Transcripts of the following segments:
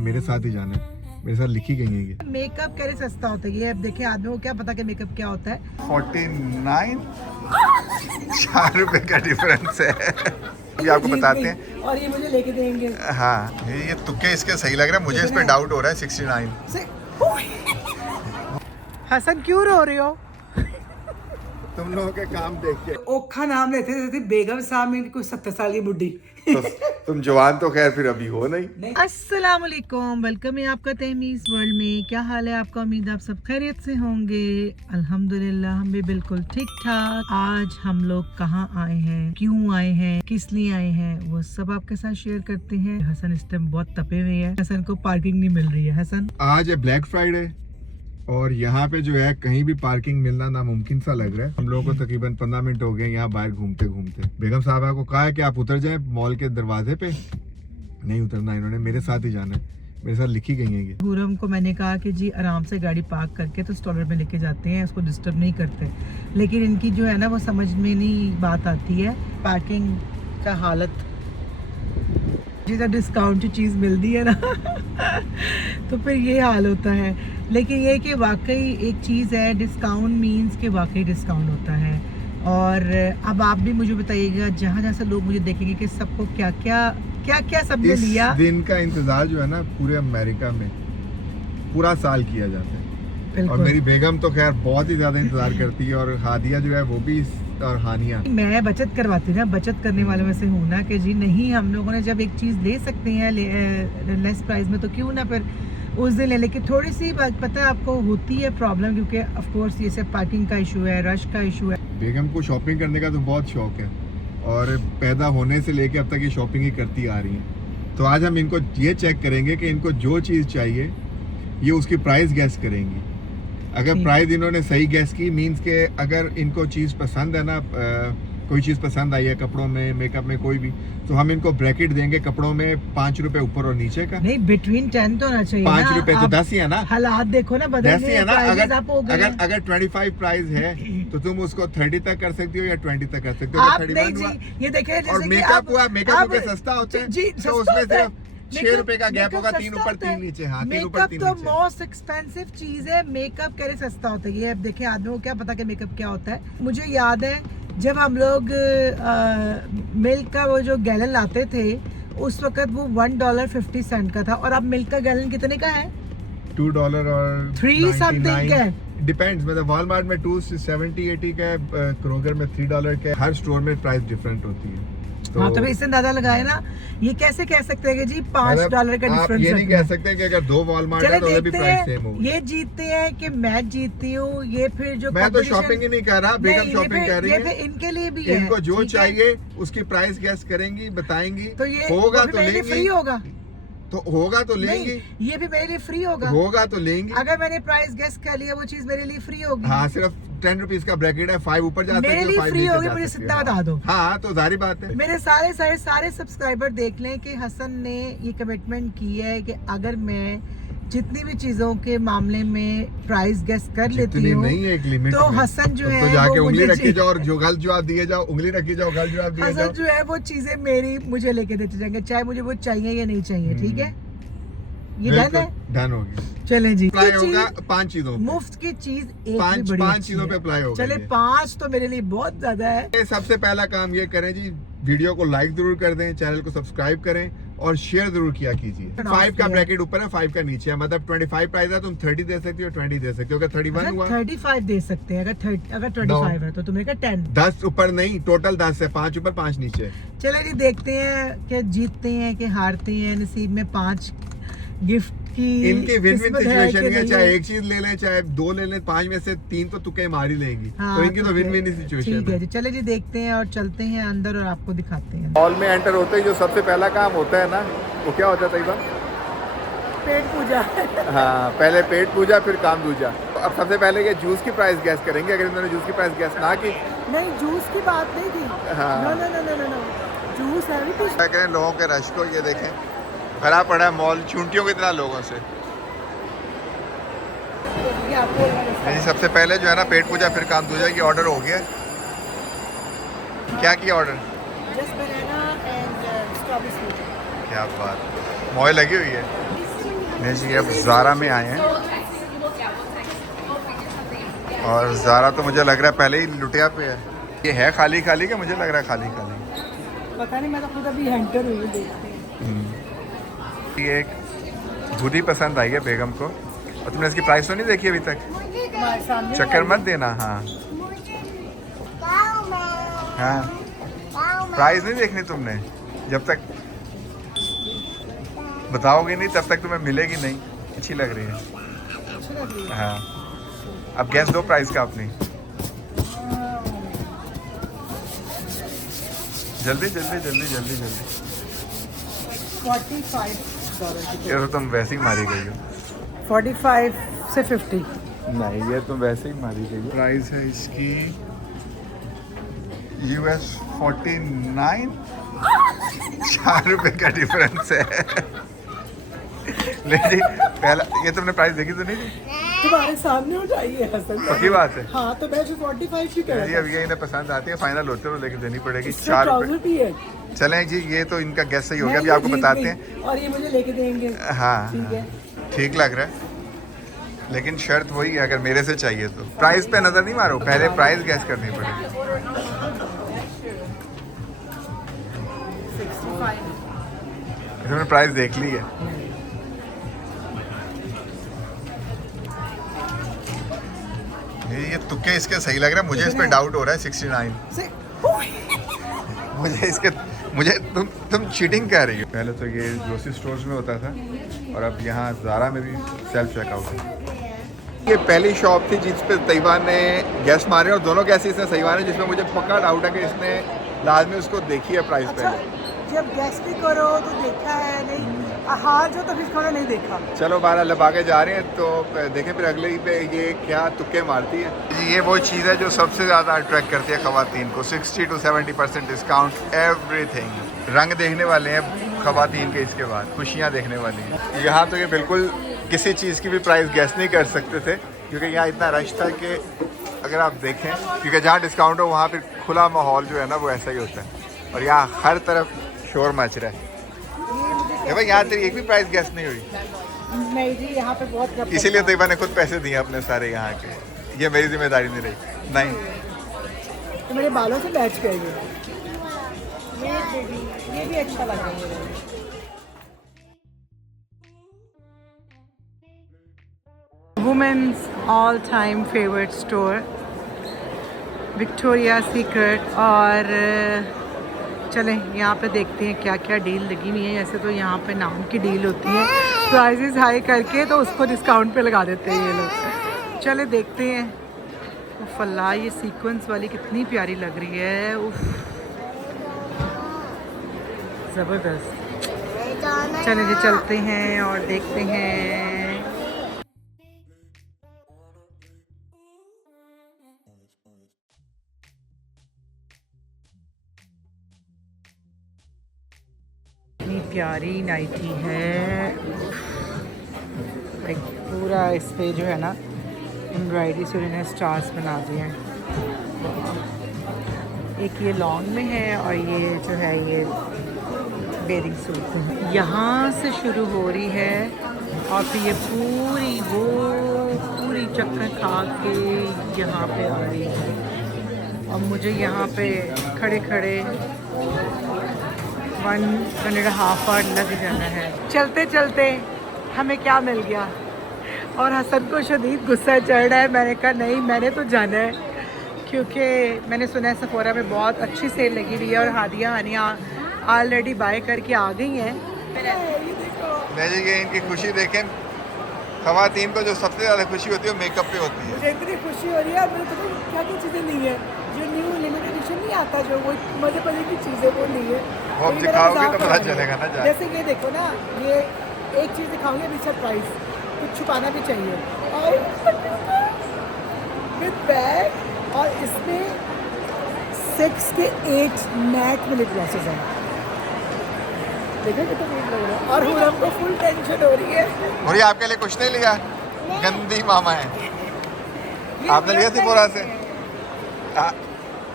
मेरे साथ ही जाना है, मेरे साथ लिखी गई है ये। मेकअप कैसे सस्ता होता है ये, अब देखिए आदमी को क्या पता कि मेकअप क्या होता है। 49 ₹4 का डिफरेंस है। ये आपको बताते हैं। और ये मुझे लेके देंगे। हाँ ये तुक्के इसके सही लग रहा है मुझे, इस पे डाउट हो रहा है। 69 हसन क्यों रो रहे हो? तुम लोगों के काम देख के। ओखा नाम लेते थे बेगम साहब में कोई 70 साल की बुढ़ी। तो तुम जवान तो खैर फिर अभी हो नहीं। अस्सलाम वालेकुम, वेलकम है आपका तहमीज़ वर्ल्ड में। क्या हाल है आपका? उम्मीद आप सब खैरियत से होंगे। अल्हम्दुलिल्लाह हम भी बिल्कुल ठीक ठाक। आज हम लोग कहाँ आए हैं, क्यों आए हैं, किस लिए आए हैं, वो सब आपके साथ शेयर करते हैं। हसन इस टाइम बहुत तपे हुए हैं, हसन को पार्किंग नहीं मिल रही है। हसन आज है ब्लैक फ्राइडे और यहाँ पे जो है कहीं भी पार्किंग मिलना नामुमकिन सा लग रहा है। हम लोगों को तकरीबन 15 मिनट हो गए यहाँ बाहर घूमते घूमते। बेगम साहबा को कहा है कि आप उतर जाएं मॉल के दरवाजे पे, नहीं उतरना, इन्होंने मेरे साथ ही जाना है। मेरे साथ लिखी गई है ये। हुरम को मैंने कहा कि जी आराम से गाड़ी पार्क करके तो स्टॉलर में लेके जाते हैं, उसको डिस्टर्ब नहीं करते, लेकिन इनकी जो है ना वो समझ में नहीं बात आती है। पार्किंग का हालत जितना डिस्काउंट की चीज़ मिलती है ना तो फिर ये हाल होता है। लेकिन ये कि वाकई एक चीज़ है, डिस्काउंट मीन्स कि वाकई डिस्काउंट होता है। और अब आप भी मुझे बताइएगा, जहाँ जहाँ से लोग मुझे देखेंगे कि सबको क्या क्या सबने लिया। इस दिन का इंतजार जो है ना पूरे अमेरिका में पूरा साल किया जाता है। और मेरी बेगम तो खैर बहुत ही ज्यादा इंतजार करती है, और हादिया जो है वो भी, और हानिया। मैं बचत करवाती ना, बचत करने वालों में से हूँ ना कि जी नहीं, हम लोगों ने जब एक चीज़ ले सकते हैं लेस प्राइस में तो क्यों ना फिर उस दिन ले। लेकिन थोड़ी सी बात पता है आपको होती है प्रॉब्लम, क्योंकि ऑफ कोर्स ये सब पार्किंग का इशू है, रश का इशू है। बेगम को शॉपिंग करने का तो बहुत शौक है और पैदा होने से लेके अब तक ये शॉपिंग ही करती आ रही है। तो आज हम इनको ये चेक करेंगे कि इनको जो चीज़ चाहिए ये उसकी प्राइस गैस करेंगी। अगर प्राइस इन्होंने सही गैस की, मीन्स के अगर इनको चीज़ पसंद है ना, कोई चीज़ पसंद आई है कपड़ों में, मेकअप में, कोई भी, तो हम इनको ब्रैकेट देंगे कपड़ों में ₹5 ऊपर और नीचे का। नहीं, बिटवीन 10 तो होना चाहिए। ₹5 तो 10 ही है ना। हालात देखो ना, बदल ही है ना। अगर 25 प्राइस है तो तुम उसको 30 तक कर सकती हो या 20 तक कर सकती हो। आप नहीं जी, ये देखिए और मेकअप हुआ, मेकअप सस्ता होता है तो उसमें सिर्फ ₹6 का गैप होगा, 3 ऊपर 3 नीचे। हाँ, 3 ऊपर 3 नीचे। तो मोस्ट एक्सपेंसिव चीज है, मेकअप कैसे सस्ता होता है ये। अब देखिए आदमी को क्या पता कि मेकअप क्या होता है। मुझे याद है जब हम लोग मिल्क का वो जो गैलन लाते थे उस वक्त वो $1.50 का था, और अब मिल्क का गैलन कितने का है? $2 और 3 समथिंग का। डिपेंड्स, मतलब वॉलमार्ट में 270-80 का है, क्रोगर में $3 का है। हर स्टोर में प्राइस डिफरेंट होती है। हाँ, तो इससे अंदाजा लगाए ना। ये कैसे कह सकते हैं कि जी $5 का डिफरेंस? आप ये नहीं कह सकते कि अगर 2 वॉलमार्ट है तो भी प्राइस सेम हो। ये जीतते हैं कि मैं जीतती हूँ, ये फिर जो मैं तो शॉपिंग ही नहीं कर रहा, बेगम शॉपिंग कर रही है। इनके लिए भी है, इनको जो चाहिए उसकी प्राइस गैस करेंगी, बताएंगी। तो ये होगा तो लेंगी, फ्री होगा तो होगा तो लेंगी, ये भी मेरे लिए फ्री होगा तो लेंगी। अगर मैंने प्राइस गेस कर लिया वो चीज मेरे लिए फ्री होगी। हाँ, सिर्फ ₹10 का ब्रैकेट है, 5 ऊपर जाते हैं, मेरे लिए फ्री होगी, मुझे सीधा बता दो। हाँ, तो जाहिर बात है। मेरे सारे सब्सक्राइबर देख लें कि हसन ने ये कमिटमेंट की है कि अगर मैं जितनी भी चीजों के मामले में प्राइस गेस कर लेती हूँ नहीं है एक लिमिट तो हसन जो है तो जाके उंगली रखी जाओ और जो गलत जवाब दिए जाओ, उंगली रखी जाओ, गलत जवाब दिए जाओ। हसन जो है वो चीजें मेरी मुझे लेके देते जाएंगे, चाहे मुझे वो चाहिए या नहीं चाहिए। ठीक है, ये डन है, डन हो गया। चलें जी। अप्लाई होगा 5 चीजों पे। मुफ्त की चीज एक 5 चीजों पे अप्लाई होगा। चले 5 तो मेरे लिए बहुत ज्यादा है। सबसे पहला काम ये करें जी, वीडियो को लाइक जरूर कर दें, चैनल को सब्सक्राइब करें और शेयर जरूर किया कीजिए। 5 का ब्रैकेट ऊपर है, 5 का नीचे है, मतलब 25 प्राइस है, तुम 30 दे सकती हो, 20 दे सकती हो। अगर 31 हुआ 35 दे सकते हैं। अगर 25 है तो तुम्हें का 10 ऊपर नहीं, टोटल 10 है, 5 ऊपर 5 नीचे। चले जी, देखते हैं कि जीतते हैं कि हारते हैं। नसीब में 5 गिफ्ट की इनकी विन-विन सिचुएशन है, चाहे एक चीज ले लें चाहे 2 ले लें, 5 में से 3 तो तुक्के मार ही लेंगी। तो इनकी तो विन-विन सिचुएशन है। ठीक है जी, चले जी देखते हैं और चलते हैं अंदर और आपको दिखाते हैं। मॉल में एंटर होते ही जो सबसे पहला काम होता है ना, वो क्या होता है तैयबा? पेट पूजा। हाँ, पहले पेट पूजा फिर काम दूजा। अब सबसे पहले ये जूस की प्राइस गैस करेंगे। अगर इन्होंने जूस की प्राइस गैस ना की, नहीं जूस की बात नहीं थी। हाँ, नो, जूस है भी कुछ। क्या करें, लोगों के रश को ये देखें, भरा पड़ा है मॉल चूंटियों की तरह लोगों से। नहीं, सबसे पहले जो है ना पेट पूजा फिर काम दूजा की ऑर्डर हो गया। क्या किया order? Just banana and strawberry smoothie. क्या बात, मोए लगी हुई है। नहीं जी, अब ज़ारा में आए हैं और ज़ारा तो मुझे लग रहा है पहले ही लुटिया पे है। ये है खाली खाली क्या? मुझे लग रहा है खाली खाली। पता नहीं, मैं तो खुद अभी एंटर हुई हूँ, देखते हैं। ये एक हुडी पसंद आई है बेगम को, और तुमने इसकी प्राइस तो नहीं देखी अभी तक? हमारे सामने चक्कर मत देना। हाँ हाँ, प्राइस नहीं देखनी तुमने, जब तक बताओगे नहीं तब तक तुम्हें मिलेगी नहीं। अच्छी लग रही है। हाँ, अब गैस दो प्राइस का अपनी, जल्दी जल्दी जल्दी जल्दी जल्दी। $45 ये तो तुम वैसे ही मारी गई हो। 45 से 50। नहीं, ये तुम वैसे ही मारी गई हो। प्राइस है इसकी US 49। ₹4 का डिफरेंस है। लेकिन पहला ये तुमने प्राइस देखी तो नहीं थी? तुम्हारे सामने उठाई है हसन। पक्की बात है। हाँ, तो मैं 45 की कह जी, अब ये इन्हें पसंद आती है, फाइनल होते हो लेकिन देनी पड़ेगी इससे ₹4। ट्राउजर भी है। चलें जी, ये तो इनका गैस सही हो गया, मैं अभी ये आपको जीत बताते गई हैं। और ये मुझे लेके देंगे। हाँ ठीक है। ठीक लग रहा है, लेकिन शर्त वही है, अगर मेरे से चाहिए तो प्राइस पे नजर नहीं मारो, पहले प्राइस गैस करनी पड़ेगी। 65। इसमें प्राइस देख ली है। ये तुक्के इसके सही लग रहा है, मुझे इस पे डाउट हो रहा है। 69 मुझे तुम चीटिंग कर रही हो। पहले तो ये ग्रोसरी स्टोर्स में होता था और अब यहाँ ज़ारा में भी सेल्फ चेकआउट है। ये पहली शॉप थी जिस पे तैयबा ने गैस मारे, और दोनों गैस इसने सही मारे, जिसमें मुझे पक्का डाउट है कि इसने लाजमी उसको देखी है प्राइस अच्छा, पहले। जब गैस भी करो तो देखा है नहीं, हार जो तो फिर खाना नहीं देखा। चलो बारह लब आगे जा रहे हैं तो देखें फिर अगले ही पे ये क्या तुक्के मारती है। ये वो चीज़ है जो सबसे ज़्यादा अट्रैक्ट करती है ख़वातीन को। 60 to 70% डिस्काउंट एवरीथिंग। रंग देखने वाले हैं ख़वातीन के, इसके बाद खुशियाँ देखने वाली हैं। यहाँ तो ये बिल्कुल किसी चीज़ की भी प्राइस गैस नहीं कर सकते थे, क्योंकि यहाँ इतना रश था कि अगर आप देखें, क्योंकि जहाँ डिस्काउंट हो वहाँ फिर खुला माहौल जो है ना वो ऐसा ही होता है, और यहाँ हर तरफ शोर मच रहा है। भाई यहाँ तेरी एक भी प्राइस गैस नहीं हुई। नहीं जी, यहाँ पे बहुत इसीलिए तैयबा ने खुद पैसे दिए अपने सारे यहाँ के, ये मेरी जिम्मेदारी नहीं रही। नहीं, तो मेरे बालों से मैच कर ये भी अच्छा लग रहा है। Women's all time favourite store Victoria Secret. और चलें यहाँ पे देखते हैं क्या क्या डील लगी हुई है। ऐसे तो यहाँ पे नाम की डील होती है, प्राइसेस हाई करके तो उसको डिस्काउंट पे लगा देते हैं ये लोग। चले देखते हैं। उफ अल्लाह, ये सीक्वेंस वाली कितनी प्यारी लग रही है। उफ, ज़बरदस्त। चले जी चलते हैं और देखते हैं। इतनी प्यारी नाइटी है, लाइक पूरा इस पे जो है ना एम्ब्रॉयडरी से उन्होंने स्टार्स बना दिए हैं। एक ये लॉन्ग में है और ये जो है ये बेरिंग सूट में। यहाँ से शुरू हो रही है और फिर ये पूरी चक्कर खा के यहाँ पे आ रही है। और मुझे यहाँ पे खड़े 1.5 आवर लग जाना है। चलते चलते हमें क्या मिल गया, और हसन को शदीद गुस्सा चढ़ रहा है। मैंने कहा नहीं, मैंने तो जाना है, क्योंकि मैंने सुना है सफोरा में बहुत अच्छी सेल लगी हुई है और हानिया ऑलरेडी बाय करके आ गई हैं। नहीं जी, ये इनकी खुशी देखें। ख़वातीन को जो सबसे ज़्यादा खुशी होती है वो मेकअप पे होती है। मुझे इतनी खुशी हो रही है। मेरे पता नहीं क्या क्या चीज़ें नहीं है, जो न्यू लिमिटेड एडिशन नहीं आता, जो वो मज़े की चीज़ें वो नहीं है। वो अब दिखाओगे तो पता चलेगा ना। जैसे ये देखो ना, ये एक चीज़ दिखाऊंगी अभी, सरप्राइज, कुछ छुपाना भी चाहिए। और विद बैग, और इसमें 6 के 8 मैट मिली ड्रेसेस हैं। देखो कितना नीट लग रहा है। और हुरम को फुल टेंशन हो रही है। और ये आपके लिए कुछ नहीं लिया, गंदी मामा है। आपने लिया सिपोरा से?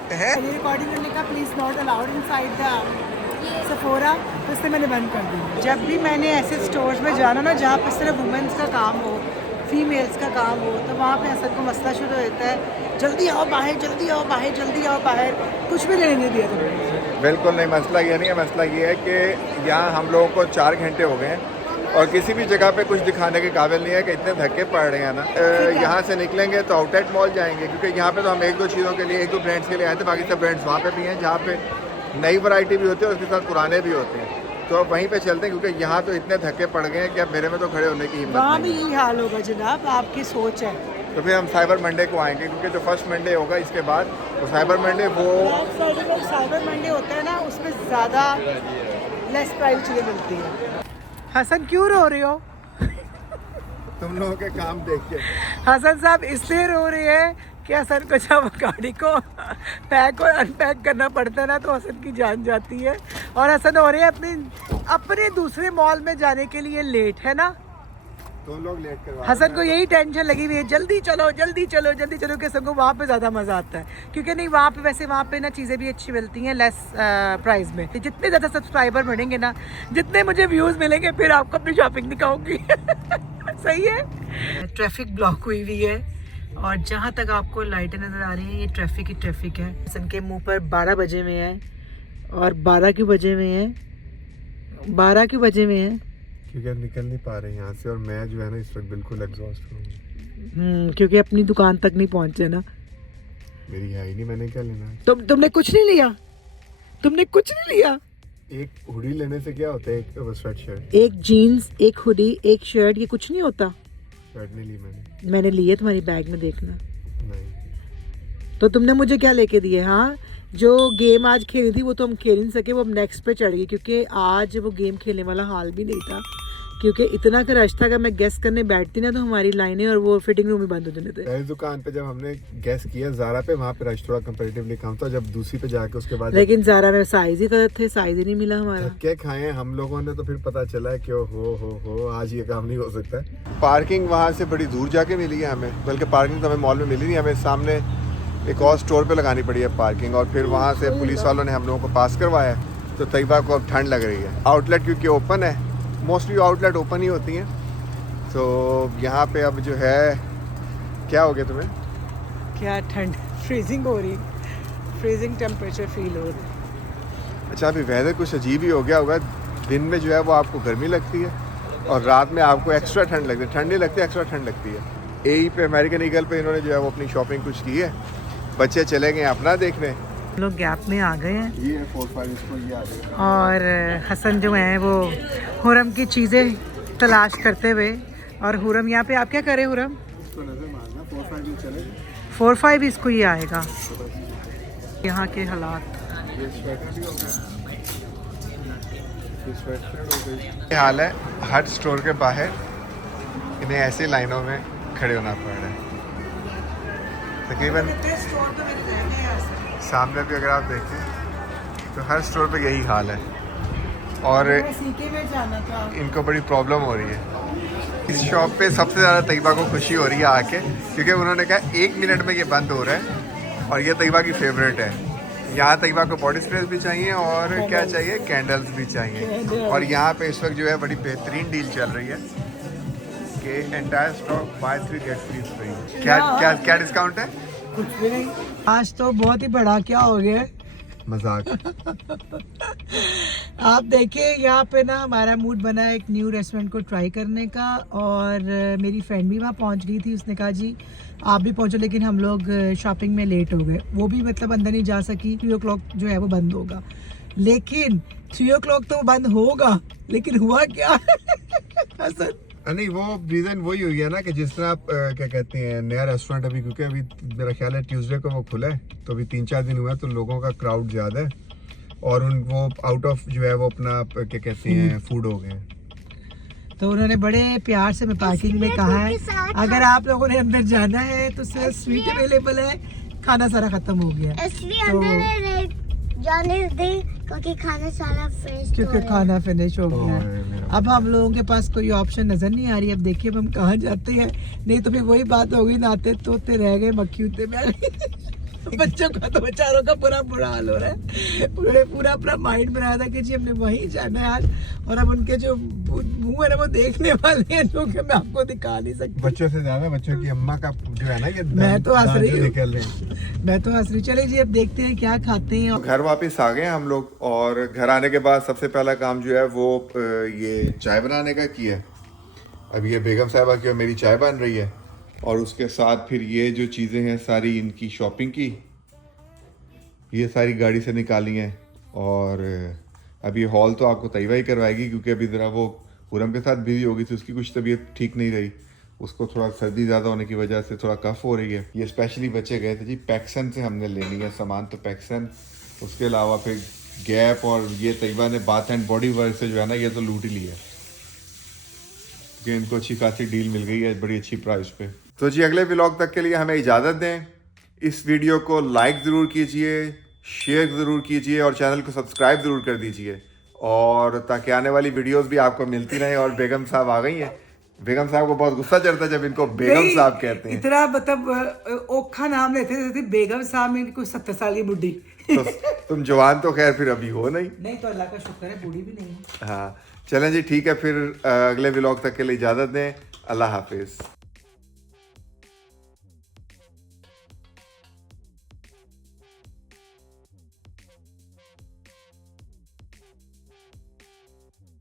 रिकॉर्डिंग करने का please not allowed inside the Sephora. तो इसलिए मैंने बंद कर दी। जब भी मैंने ऐसे स्टोर्स में जाना ना जहाँ पे सिर्फ वुमेंस का काम हो, फीमेल्स का काम हो, तो वहाँ पे असद को मसला शुरू होता है, जल्दी आओ बाहर, जल्दी आओ बाहर, जल्दी आओ बाहर, कुछ भी लेने नहीं दिया तुमने। बिल्कुल नहीं, मसला ये नहीं है। मसला ये है कि यहाँ हम लोगों को 4 घंटे हो गए हैं और किसी भी जगह पे कुछ दिखाने के काबिल नहीं है कि इतने धक्के पड़ रहे हैं ना। यहाँ से निकलेंगे तो आउटलेट मॉल जाएंगे, क्योंकि यहाँ पे तो हम 1-2 चीज़ों के लिए, 1-2 ब्रांड्स के लिए आए थे, बाकी सब ब्रांड्स वहाँ पे भी हैं जहाँ पे नई वैरायटी भी होती है और उसके साथ पुराने भी होते हैं। तो अब वहीं पे चलते हैं, क्योंकि यहाँ तो इतने धक्के पड़ गए हैं कि अब मेरे में तो खड़े होने की हिम्मत वहाँ भी नहीं है। यही हाल होगा जनाब, आपकी सोच है। तो फिर हम साइबर मंडे को आएंगे, क्योंकि जो फर्स्ट मंडे होगा इसके बाद, तो साइबर मंडे वो साइबर मंडे होता है ना, उसमें ज़्यादा लेस प्राइस चीज़ें मिलती हैं। हसन क्यों रो रहे हो? तुम लोगों के काम देख के। हसन साहब इसलिए रो रहे हैं कि हसन को जब गाड़ी को पैक और अनपैक करना पड़ता है ना तो हसन की जान जाती है, और हसन हो रहे हैं अपने दूसरे मॉल में जाने के लिए लेट, है ना? तुम लोग लेट करवा। हसन को यही टेंशन लगी हुई है, जल्दी चलो जल्दी चलो जल्दी चलो, कि हसन को वहाँ पे ज़्यादा मज़ा आता है, क्योंकि नहीं वहाँ पे वैसे वहाँ पे ना चीज़ें भी अच्छी मिलती हैं लेस प्राइस में। जितने ज़्यादा सब्सक्राइबर बढ़ेंगे ना, जितने मुझे व्यूज़ मिलेंगे, फिर आपको अपनी शॉपिंग दिखाऊंगी। सही है। ट्रैफिक ब्लॉक हुई हुई है और जहाँ तक आपको लाइटें नज़र आ रही हैं ये ट्रैफिक ही ट्रैफिक है। हसन के मुंह पर 12 बजे में है, और 12 क्यों बजे में है? 12 क्यों बजे में है? क्योंकि हम निकल नहीं पा रहे हैं यहाँ से, और मैं जो है ना इस वक्त बिल्कुल एग्जॉस्ट हूँ। क्योंकि अपनी दुकान तक नहीं पहुँचे ना। मेरी है ही नहीं, मैंने क्या लेना? तुमने कुछ नहीं लिया? तुमने कुछ नहीं लिया? एक हुडी लेने से क्या होता है? एक स्वेट शर्ट, एक जीन्स, एक हुडी, एक शर्ट, ये कुछ नहीं होता? शर्ट नहीं ली मैंने। मैंने लिए तुम्हारी बैग में, देखना। नहीं। तो तुमने मुझे क्या लेके दिए? हाँ, जो गेम आज खेली थी वो तो हम खेल नहीं सके, वो हम नेक्स्ट पे चढ़ गई, क्योंकि आज वो गेम खेलने वाला हाल भी नहीं था, क्योंकि इतना का रश था कि मैं गेस करने बैठती ना तो हमारी लाइनें और वो फिटिंग रूम ही बंद हो जाते थे। पहली दुकान पे जब हमने गेस किया ज़ारा पे, वहाँ पे रश थोड़ा कंपैरेटिवली कम था, जब दूसरी पे जाके उसके बाद लेकिन ज़ारा में साइज ही गलत थे, साइज ही नहीं मिला हमारा। धक्के खाए हम लोगों ने, तो फिर पता चला कि हो आज ये काम नहीं हो सकता है। पार्किंग वहाँ से बड़ी दूर जाके मिली है हमें, बल्कि पार्किंग तो हमें मॉल में मिली नहीं, हमें सामने एक और स्टोर पे लगानी पड़ी है पार्किंग, और फिर वहाँ से पुलिस वालों ने हम लोगों को पास करवाया। तो तैयबा को अब ठंड लग रही है। आउटलेट क्योंकि ओपन है, मोस्टली आउटलेट ओपन ही होती हैं, तो यहाँ पे अब जो है, क्या हो गया तुम्हें? क्या ठंड, फ्रीजिंग हो रही, फ्रीजिंग टेम्परेचर फील हो रही। अच्छा, अभी वेदर कुछ अजीब ही हो गया होगा। दिन में जो है वो आपको गर्मी लगती है और रात में आपको एक्स्ट्रा ठंड लगती है। ठंड नहीं लगती, एक्स्ट्रा ठंड लगती है। एई पे, अमेरिकन ईगल पे इन्होंने जो है वो अपनी शॉपिंग कुछ की है, बच्चे चले गए अपना देखने। लोग गैप में आ गए हैं, ये है 4-5 इसको, ये आ गए। और हसन जो है वो हुरम की चीज़ें तलाश करते हुए, और हुरम यहाँ पे, आप क्या करें हुरम? इसको नजर मारना, 4-5 ये चलेगा, 4-5 इसको ही आएगा। यहाँ के हालात, ये स्वेटर भी हो गया, ये स्वेटर हो गई। ये हाल है हर स्टोर के बाहर, इन्हें ऐसी लाइनों में खड़े होना पड़ रहा है। तकरीबन सामने भी अगर आप देखें तो हर स्टोर पे यही हाल है, और इनको बड़ी प्रॉब्लम हो रही है। इस शॉप पे सबसे ज़्यादा तैयबा को खुशी हो रही है आके, क्योंकि उन्होंने कहा 1 मिनट में ये बंद हो रहा है, और ये तैयबा की फेवरेट है। यहाँ तैयबा को बॉडी स्प्रे भी चाहिए और क्या चाहिए, कैंडल्स भी चाहिए। और यहाँ पे इस वक्त जो है बड़ी बेहतरीन डील चल रही है कि entire stock buy 3 get 3 free. क्या डिस्काउंट है? कुछ भी नहीं। आज तो बहुत ही बड़ा क्या हो गया, मजाक। आप देखिए यहाँ पे ना हमारा मूड बना है एक न्यू रेस्टोरेंट को ट्राई करने का, और मेरी फ्रेंड भी वहाँ पहुँच गई थी। उसने कहा जी आप भी पहुँचो, लेकिन हम लोग शॉपिंग में लेट हो गए। वो भी मतलब अंदर नहीं जा सकी, 3 o'clock जो है वो बंद होगा। लेकिन 3 o'clock तो वो बंद होगा, लेकिन हुआ क्या? हसन, नहीं, वो रीज़न वही हुई है ना कि जिस तरह आप क्या कहते हैं, नया रेस्टोरेंट अभी, क्योंकि अभी मेरा ख्याल है ट्यूसडे को वो खुला है, तो अभी 3-4 दिन हुआ है, तो लोगों का क्राउड ज़्यादा है, और वो आउट ऑफ जो है वो अपना क्या कहते हैं फूड हो गए हैं। तो उन्होंने बड़े प्यार से पार्किंग में कहा है अगर आप लोगों ने अंदर जाना है तो सिर्फ स्वीट अवेलेबल है, खाना सारा खत्म हो गया। जाने दे क्योंकि खाना सारा फ्रेश, क्योंकि खाना फिनिश हो गया है। अब हम लोगों के पास कोई ऑप्शन नजर नहीं आ रही। अब देखिए अब हम कहाँ जाते हैं, नहीं तो फिर वही बात हो गई, नाते तोते रह गए, मक्खी उते बैठ गई। बच्चों का तो बेचारों का पूरा बुरा हाल हो रहा है। पूरा अपना माइंड बनाया था कि जी हमने वहीं जाना है आज, और अब उनके जो मुंह है ना वो देखने वाले हैं जो कि मैं आपको दिखा नहीं सकती। बच्चों से ज्यादा बच्चों की अम्मा का जो है ना ये मैं तो हंस रही हूँ। निकल रहे हैं। मैं तो हंस रही। चले जी अब देखते हैं क्या खाते हैं। घर वापस आ गए हम लोग, और घर आने के बाद सबसे पहला काम जो है वो ये चाय बनाने का किया है। अब ये बेगम साहिबा की और मेरी चाय बन रही है, और उसके साथ फिर ये जो चीज़ें हैं सारी इनकी शॉपिंग की, ये सारी गाड़ी से निकाली हैं। और अब ये हॉल तो आपको तैयबा ही करवाएगी, क्योंकि अभी ज़रा वो पूरम के साथ बिजी होगी थी, उसकी कुछ तबीयत ठीक नहीं रही, उसको थोड़ा सर्दी ज़्यादा होने की वजह से थोड़ा कफ हो रही है। ये स्पेशली बच्चे गए थे जी, पैक्सन से हमने लेनी है सामान, तो पैक्सन, उसके अलावा फिर गैप, और ये तैयबा ने बाथ एंड बॉडी वर्क से जो है ना ये तो लूट ही लिया, कि इनको अच्छी खासी डील मिल गई है बड़ी अच्छी प्राइस पे। तो जी अगले व्लॉग तक के लिए हमें इजाज़त दें। इस वीडियो को लाइक ज़रूर कीजिए, शेयर ज़रूर कीजिए, और चैनल को सब्सक्राइब ज़रूर कर दीजिए, और ताकि आने वाली वीडियोस भी आपको मिलती रहें। और बेगम साहब आ गई हैं। बेगम साहब को बहुत गुस्सा चढ़ता है जब इनको बेगम साहब कहते हैं। इतना मतलब ओखा नाम लेते थे बेगम साहब में कोई 70 साल की बुढ़ी। तो तुम जवान तो खैर फिर अभी हो नहीं तो अल्लाह का शुक्र है बूढ़ी भी नहीं है। हाँ चलें जी, ठीक है, फिर अगले व्लॉग तक के लिए इजाज़त दें। अल्लाह हाफिज़।